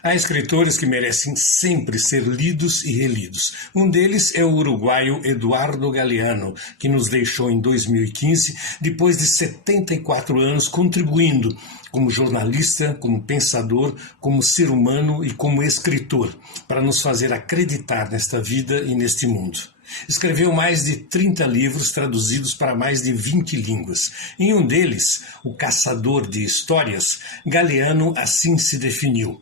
Há escritores que merecem sempre ser lidos e relidos. Um deles é o uruguaio Eduardo Galeano, que nos deixou em 2015, depois de 74 anos contribuindo como jornalista, como pensador, como ser humano e como escritor, para nos fazer acreditar nesta vida e neste mundo. Escreveu mais de 30 livros traduzidos para mais de 20 línguas. Em um deles, O Caçador de Histórias, Galeano assim se definiu.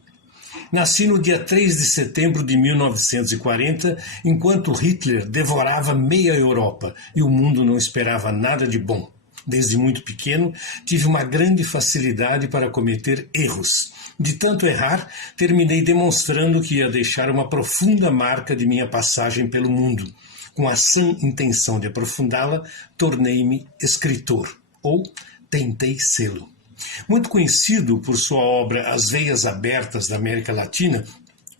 Nasci no dia 3 de setembro de 1940, enquanto Hitler devorava meia Europa e o mundo não esperava nada de bom. Desde muito pequeno, tive uma grande facilidade para cometer erros. De tanto errar, terminei demonstrando que ia deixar uma profunda marca de minha passagem pelo mundo. Com a sã intenção de aprofundá-la, tornei-me escritor, ou tentei sê-lo. Muito conhecido por sua obra As Veias Abertas da América Latina,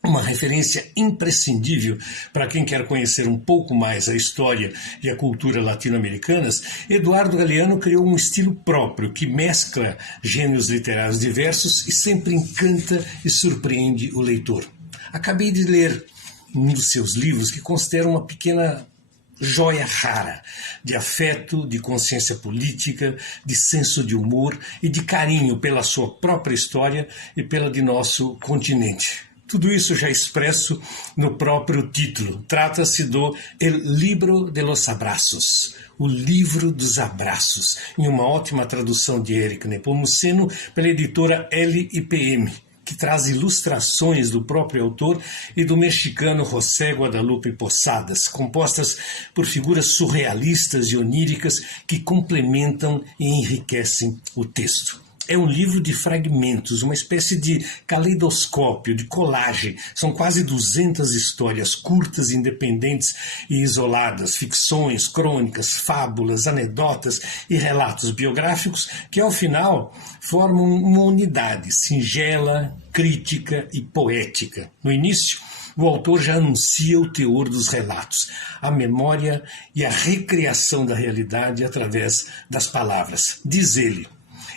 uma referência imprescindível para quem quer conhecer um pouco mais a história e a cultura latino-americanas, Eduardo Galeano criou um estilo próprio que mescla gêneros literários diversos e sempre encanta e surpreende o leitor. Acabei de ler um dos seus livros que considero uma pequena joia rara, de afeto, de consciência política, de senso de humor e de carinho pela sua própria história e pela de nosso continente. Tudo isso já expresso no próprio título. Trata-se do El Libro de los Abrazos, o Livro dos Abraços, em uma ótima tradução de Éric Nepomuceno pela editora LIPM, que traz ilustrações do próprio autor e do mexicano José Guadalupe Posadas, compostas por figuras surrealistas e oníricas que complementam e enriquecem o texto. É um livro de fragmentos, uma espécie de caleidoscópio, de colagem. São quase 200 histórias curtas, independentes e isoladas, ficções, crônicas, fábulas, anedotas e relatos biográficos que, ao final, formam uma unidade singela, crítica e poética. No início, o autor já anuncia o teor dos relatos, a memória e a recriação da realidade através das palavras. Diz ele: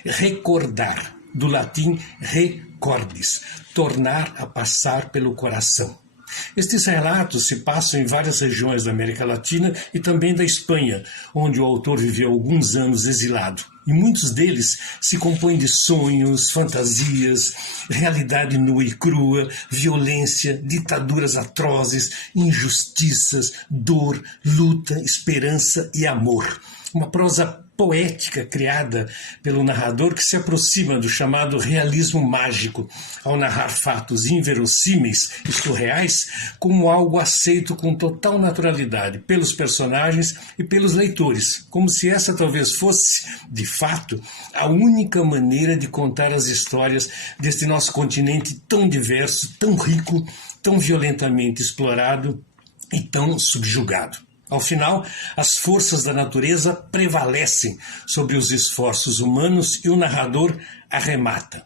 recordar, do latim recordis, tornar a passar pelo coração. Estes relatos se passam em várias regiões da América Latina e também da Espanha, onde o autor viveu alguns anos exilado. E muitos deles se compõem de sonhos, fantasias, realidade nua e crua, violência, ditaduras atrozes, injustiças, dor, luta, esperança e amor. Uma prosa poética criada pelo narrador que se aproxima do chamado realismo mágico, ao narrar fatos inverossímeis e surreais como algo aceito com total naturalidade pelos personagens e pelos leitores, como se essa talvez fosse, de fato, a única maneira de contar as histórias deste nosso continente tão diverso, tão rico, tão violentamente explorado e tão subjugado. Ao final, as forças da natureza prevalecem sobre os esforços humanos e o narrador arremata.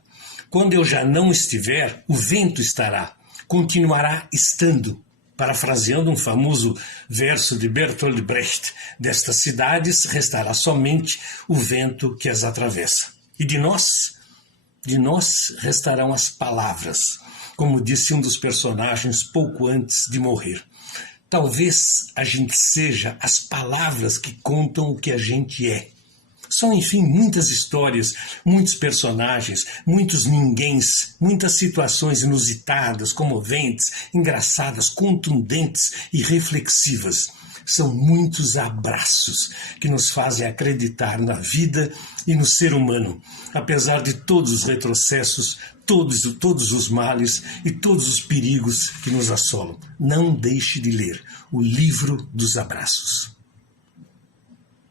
Quando eu já não estiver, o vento estará, continuará estando. Parafraseando um famoso verso de Bertolt Brecht, destas cidades restará somente o vento que as atravessa. E de nós restarão as palavras, como disse um dos personagens pouco antes de morrer. Talvez a gente seja as palavras que contam o que a gente é. São, enfim, muitas histórias, muitos personagens, muitos ninguéms, muitas situações inusitadas, comoventes, engraçadas, contundentes e reflexivas. São muitos abraços que nos fazem acreditar na vida e no ser humano, apesar de todos os retrocessos, todos os males e todos os perigos que nos assolam. Não deixe de ler o Livro dos Abraços.